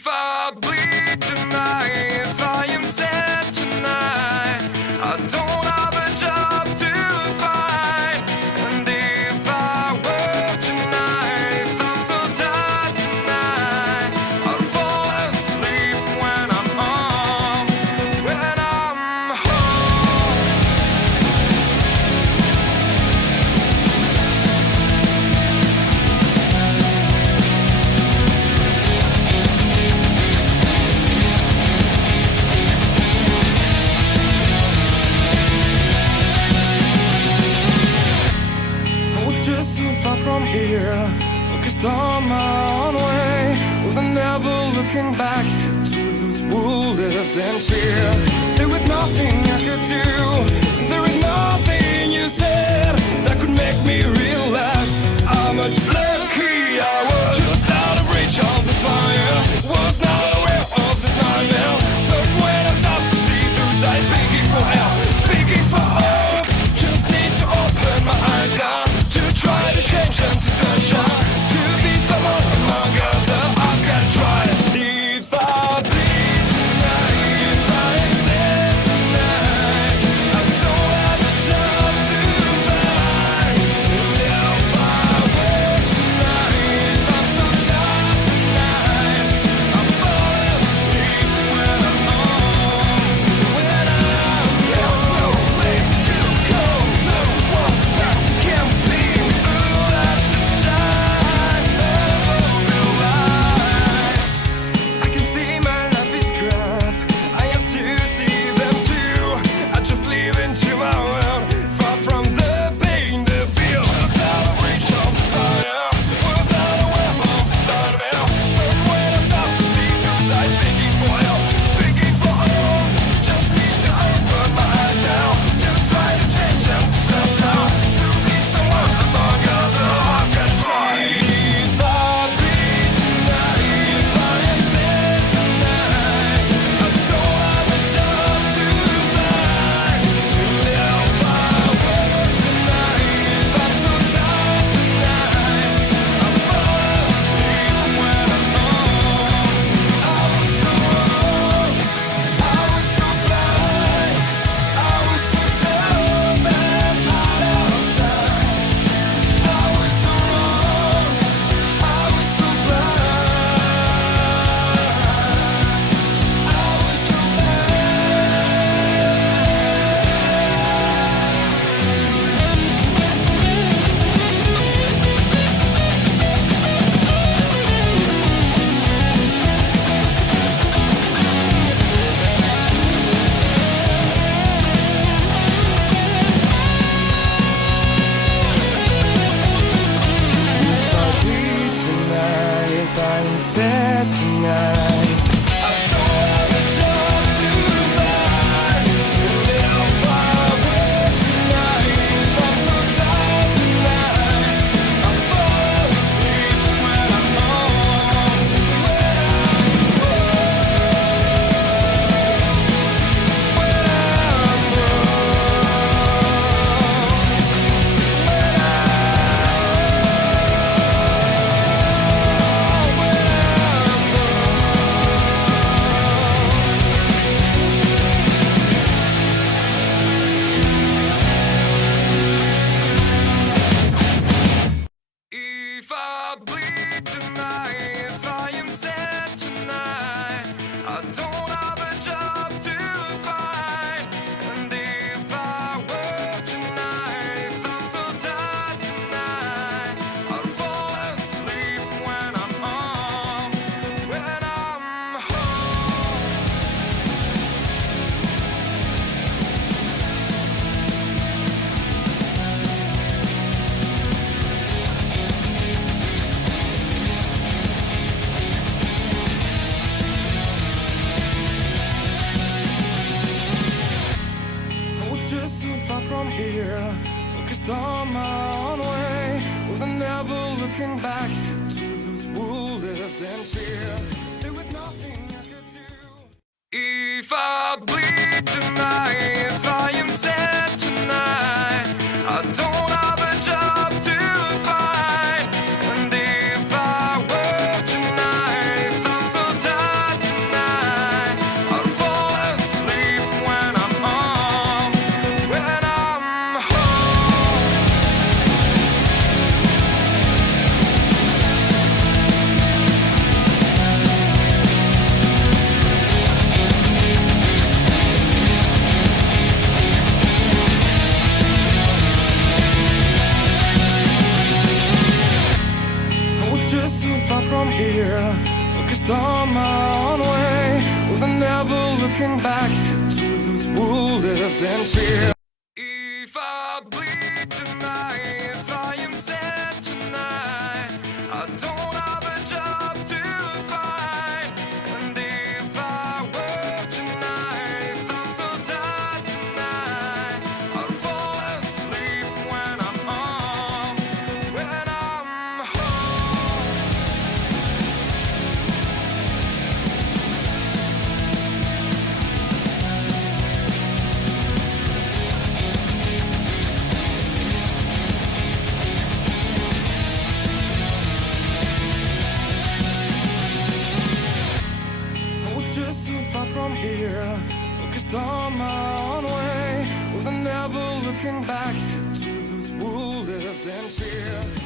If I bleed tonight, if I am sad tonight, I don't have a job to find. And if I work tonight, if I'm so tired tonight, I'll fall asleep when I'm home, when I'm home. I was just so far from here, focused on my own way, with never looking back to those who lived in fear. There was nothing I could do, there was nothing you said that could make me realize how much lucky I was. Just out of reach of the fire, was not aware of the nightmare. But when I stopped to see through sight, begging for help, begging for hope, just need to open my eyes now, to try to change them to sunshine, to be someone among others. I've got to try it. If I bleed tonight, if I am sad tonight, I don't have a job to find. And if I work tonight, if I'm so tired tonight, I fall asleep when I'm home, when I'm home. There's no way to go, no one that can see through that shine never will rise. I can see my life is crap, I have to see them too. I just live into my world, far from the pain they feel. Just out of reach of the fire, was not aware of the start of hell. But when I stop to see through sight, begging for help, begging for hope, just need to open my eyes now, to try to change them to sunshine, to be someone among others. I've got to try. If I bleed tonight, if I am sad tonight, I don't have a job to find. And if I work tonight, if I'm so tired tonight, I fall asleep when I'm home. I was so wrong, I was so blind, I was so dumb and out of time. I was so wrong, I was so blind, I was so If I bleed tonight, if I am sad tonight, I don't have a job to find. And if I work tonight, if I'm so tired tonight, I fall asleep when I'm home, when I'm If I bleed tonight, if I am sad tonight, I don't have a job to find. And if I work tonight, if I'm so tired tonight, I'll fall asleep when I'm home, when I'm home. I was just so far from here, focused on my own way, with never looking back to those who lived in fear. There was nothing I could do. If I bleed tonight, if I am sad tonight, I don't have a job to find. And if I work tonight, if I'm so tired here, focused on my own way, with a never looking back to those who lived in fear. If I bleed tonight, if I am sad tonight, I don't have a job to find. And if I work tonight, if I'm so tired tonight, I'll fall asleep when I'm home, when I'm home. I was just so far from here, focused on my own way, with a never looking back to those who lived in fear.